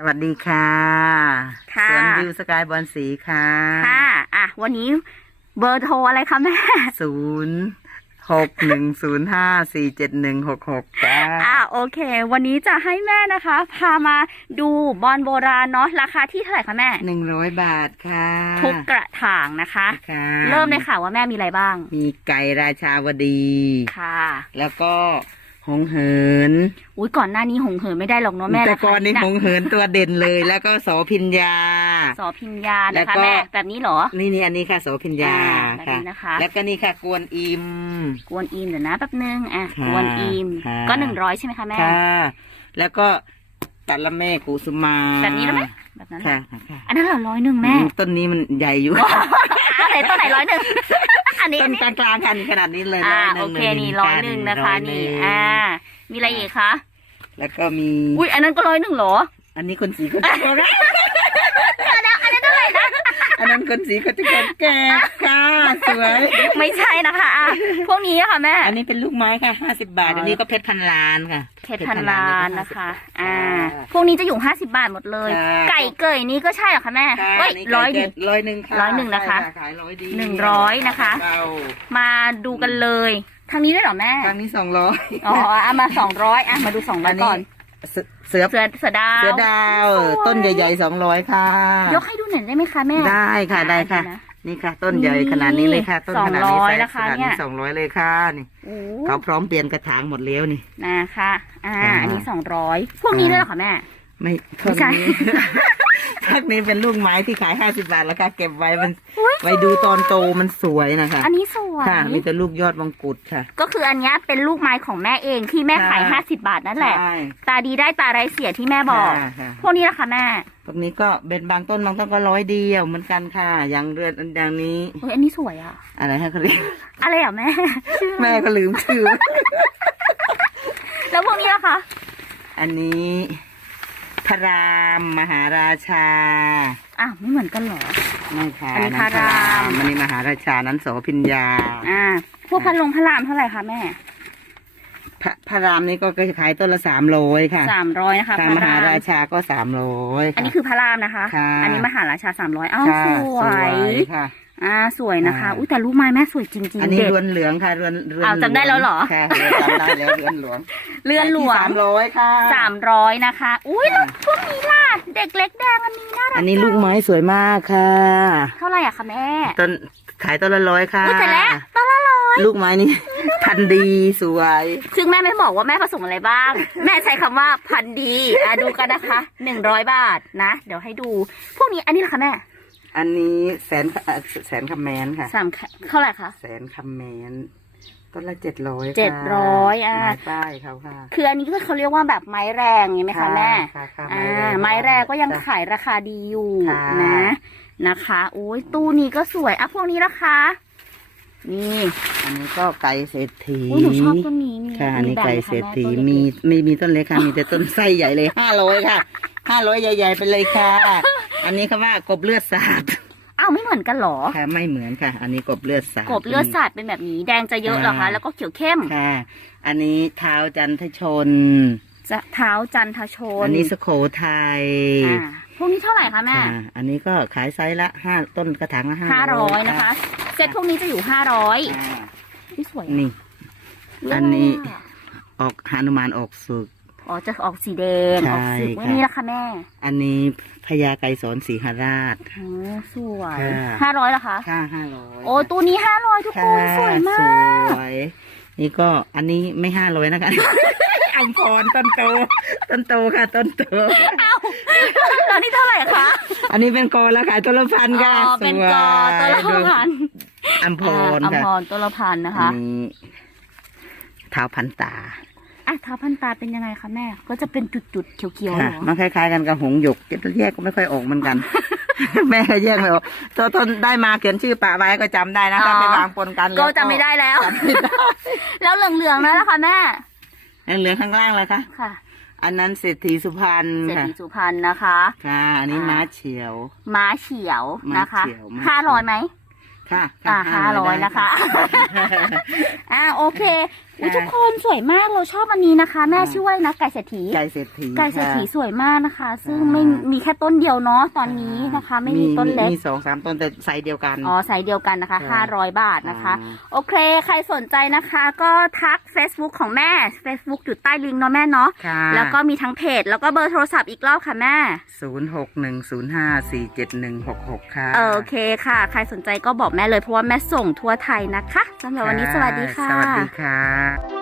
สวัสดีค่ะค่ะสวนวิวสกายบอลสีค่ะ ค่ะ อะ วันนี้เบอร์โทรอะไรคะแม่ศูนย์หกหนึ่งศูนย์ห้าสี่เจ็ดหนึ่งหกหกจ้าอะโอเค วันนี้จะให้แม่นะคะ พามาดูบอลโบราณเนาะราคาที่เท่าไหร่คะแม่หนึ่งร้อยบาทค่ะ ทุกกระถางนะคะค่ะเริ่มเลยค่ะว่าแม่มีอะไรบ้าง มีไก่ราชาวดีค่ะ แล้วก็ หงเหิน อุ้ยก่อนหน้านี้หงเหินไม่ได้หรอกเนาะแม่แต่ราคาก่อนนี้ะหงเหินตัวเด่นเลย แล้วก็โสพิญญาสอพิญญาแล้นะวคะก็แม่แบบนี้เหรอ นี่นี่อันนี้ค่ะโสพิญญาอ่าแบบค่ะนี้นะคะแล้วก็นี่ค่ะกวนอิม กวนอิมเดี๋ยวนะแป๊บนึงอะค่ะกวนอิมค่ะก็หนึ่งร้อยใช่ไหมคะแม่ค่ะแล้วก็ตัดละแม่กุสุมาแบบนี้แล้วไหมแบบนั้นเหรอค่ะค่ะ อันนั้นเหรอร้อยหนึ่งแม่ ต้นนี้มันใหญ่อยู่อัน ไหนต้นไหนร้อยหนึ่งอันนี้ต้อันนนี้กลางๆกันขนาดนี้เลยอ่าร้โอยหเคงนี่ร้อยหนึ่งนะคะ ร้ยหนี่งอ่า มีอะไรอีกคะแล้วก็มี อุ้ยอันนั้นก็ร้อยหนึ่งเหรอ อันนี้คนสีก็อันนั้นอันนั้นเท่าไหร่นะ ก้นคนสีก็จะคนแก่ค่ะสวย ไม่ใช่นะคะอะพวกนี้ค่ะแม่ อันนี้เป็นลูกไม้ค่ะห้าสิบบาท อันนี้ก็เพชรพันล้านค่ะ เพชรพันล้านนะคะ อ่า พวกนี้จะอยู่ห้าสิบาทหมดเลย ไก่เกยนี้ก็ใช่เหรอคะแม่เฮ้ยร้อยหนึ่งร้อยหนึ่งค่ะร้อยหนึ่งนะคะใช่ขายร้อยดีหนึ่งร้อยนะคะ มาดูกันเลยทางนี้ด้วยเหรอแม่ครั้งนี้สองร้อยอ๋อเอามาสองร้อยอะมาดูสองร้อยก่อน เสือเสือเสือดาวเสือดาวสวยต้นใหญ่ๆสองร้อยค่ะ ยกให้ดูหน่อยได้ไหมคะแม่ได้ค่ะได้ค่ะเยวนะนี่ค่ะ ต้นใหญ่ขนาดนี้เลยค่ะ ต้นขนาดนี้200ไซส์นะคะขนาดเนี่นี้ยสองร้อยเลยค่ะนี่โอ้เขาพร้อมเปลี่ยนกระถางหมดแล้วนี่ นะคะ อ่า อ่าอันนี้สองร้อยพวกนี้ด้วยเหรอคะแม่ ไม่ไม่เท่าใช่นี้ทักนี้เป็นลูกไม้ที่ขายห้าสิบาทแล้วค่ะเก็บไว้มันไว้ดูตอนโตมันสวยนะคะอันนี้สวยค่ะ มีแต่ลูกยอดมงกุฎค่ะ ก็คืออันเนี้ยเป็นลูกไม้ของแม่เองที่แม่ขายค่ะห้าสิบาทนั่นแหละ ใช่ตาดีได้ตาไรเสียที่แม่บอก ค่ะค่ะพวกนี้ล่ะคะแม่พวกนี้ก็เป็นบางต้นบางต้นก็ร้อยเดียวเหมือนกันค่ะ อย่างเรือนอย่างนี้ เฮ้ยอันนี้สวยอะอะไรฮะเขาเรียกอะไรอะแม่ชื่ออะไรแม่ก็ลืมชื่อ แล้วพวกนี้ล่ะคะ อันนี้ พระรามมหาราชาอ้าวไม่เหมือนกันเหรอไม่ค่ะอันนี้นั้นพระราม อันนี้มหาราชานั้นโสพิญญา อ่า พวกพันลงพระรามเท่าไหร่คะแม่ พระพระรามนี่ก็ขายต้นละสามร้อยค่ะสามร้อยนะคะค่ะพมระหารามราชาก็สามร้อยอันนี้คือพระรามนะคะค่ะอันนี้มหาราชาสามร้อยอ้าวค่ะสวยค่ะ อ่าสวยนะคะค่ะอุ้ยแต่ลูกไม้แม่สวยจริงอันๆนี้เด็ด เรือนเหลืองค่ะเรือนเรือนอ้าวจำได้แล้วเหรอ ค่ะเรือนจำได้แล้วเรือนหลวงเรือนหลวงสามร้อยค่ะ สามร้อยนะคะ อุ้ยแล้วพวกนี้ล่ะเด็กเล็กแดงอันนี้น่ารักอันนี้ลูกไม้สวยมากค่ะเท่าไหร่อะคะแม่ต้นขายต้นละร้อยค่ะ อุ้ยแต่แล้วต้นละร้อยลูกไม้นี่ พันธุ์ดีสวย ซึ่งแม่ไม่บอกว่าแม่ผสมอะไรบ้าง แม่ใช้คำว่าพันธุ์ดีอะดูกันนะคะหนึ่งร้อยบาทนะ เดี๋ยวให้ดู พวกนี้อันนี้ล่ะคะแม่ อันนี้แสนเอ่อแสนคำแมนค่ะ สามเท่าไหร่คะ แสนคำแมนต้นละเจ็ดร้อย700อะ ไม้ป้ายเขาค่ะคืออันนี้ก็เขาเรียกว่าแบบไม้แรงใช่ไหมคะแม่ ค่ะค่ะอ่า ไม้แรงก็ยังขายราคาดีอยู่ค่ะ นะนะคะโอ้ยตู้นี้ก็สวยอะพวกนี้ราคานี่อันนี้ก็ไก่เศรษฐี อุ้ยหนูชอบต้นนี้มีค่ะอันนี้แบ่งไก่ไหมคะเศรษฐีแต้นมีเล็กไม่มีต้นเล็กค่ะ มีแต่ต้นไส้ใหญ่เลยห้าร้อยค่ะห้าร้อยใหญ่ ๆ ไปเลยค่ะ อันนี้เขาว่ากบเลือดสาดอ้าวไม่เหมือนกันเหรอ ค่ะ ไม่เหมือนค่ะ อันนี้กบเลือดสาดกบเลือดสาดเป็นแบบนี้ แดงจะเยอะเหรอคะค่ะแล้วก็เขียวเข้ม ค่ะ อันนี้เท้าจันทชน จะเท้าจันทชน อันนี้สโขทัยอ่าพวกนี้เท่าไหร่คะแม่ค่ะอันนี้ก็ขายไซส์ละห้าต้นกระถางละห้าห้าร้อยนะคะ เซ็ตพวกนี้จะอยู่ห้าร้อยค่ะที่สวย นี่เรื่องอันนี้อะไรอะออกหานุมานออกศึก อ๋อจะออกสีแดงใช่ออกสีค่ะวันนี้ละคะแม่อันนี้พญาไกรสอนสีหราช โอ้สวยค่ะ ห้าร้อยละคะ ค่าห้าร้อยโอ้ตู้นี้ห้าร้อยทุกคนสวยมากสวยนี่ก็อันนี้ไม่ห้าร้อยนะคะ อัมพรต้นโต ต้นโตค่ะ ต้นโตแล้วนี่เท่าไหร่คะอันนี้เป็นกอแล้วขายต้นละพันอ๋ค่ะอเป็นกอตัวละสวยพันอัมพรอ่าอัมค่ะพรตัวละพันนะคะ อันนี้เท้าพันตา อะเท้าพันตาเป็นยังไงคะแม่ ก็จะเป็นจุดๆเขียวๆเหรค่ะอมันคล้าย ๆ กันกับหงส์หยกจะแยกก็ไม่ค่อยออกเหมือนกัน แม่ก็แยกไม่ออกตัวตนได้มาเขียนชื่อปะไว้ก็จำได้นะอ๋อถ้าไปวางปนกันก็จำไม่ได้แล้วแล้วเหลืองๆนั่นแหละคะแม่เหลืองๆข้างล่างเลยค่ะ ค่ะอันนั้นเศรษฐีสุพรรณเศรษค่ะฐีสุพรรณนะคะ ค่ะอันนี้อ่าม้าเฉียว ม้าเฉียวนะคะม้าเฉียวม้าห้าร้อยไหม ค่ะอ่าค่ะห้าร้อยได้นะคะ อ่าโอเค อุ๊ยทุกคนสวยมากเราชอบอันนี้นะคะ แม่อ่าชื่อว่าอะไรนะไก่เศรษฐี ไก่เศรษฐีไก่เศรษฐีค่ะ สวยมากนะคะ ซึ่งอ่าไม่มีแค่ต้นเดียวเนาะตอนนี้นะคะ ไม่มีต้นเล็ก มีสองสามต้นแต่ไซส์เดียวกัน อ๋อไซส์เดียวกันนะคะ ใช่ห้าร้อยบาทนะคะ อ่า โอเค ใครสนใจนะคะ ก็ทัก Facebook ของแม่ Facebook อยู่ใต้ลิงก์เนาะแม่เนาะ ค่ะแล้วก็มีทั้งเพจ แล้วก็เบอร์โทรศัพท์อีกรอบค่ะแม่ ศูนย์หกหนึ่งศูนย์ห้าสี่เจ็ดหนึ่งหกหกค่ะ โอเคค่ะ ใครสนใจก็บอกแม่เลยเพราะว่าแม่ส่งทั่วไทยนะคะสำหรับวันนี้สวัสดีค่ะ สวัสดีค่ะ Bye.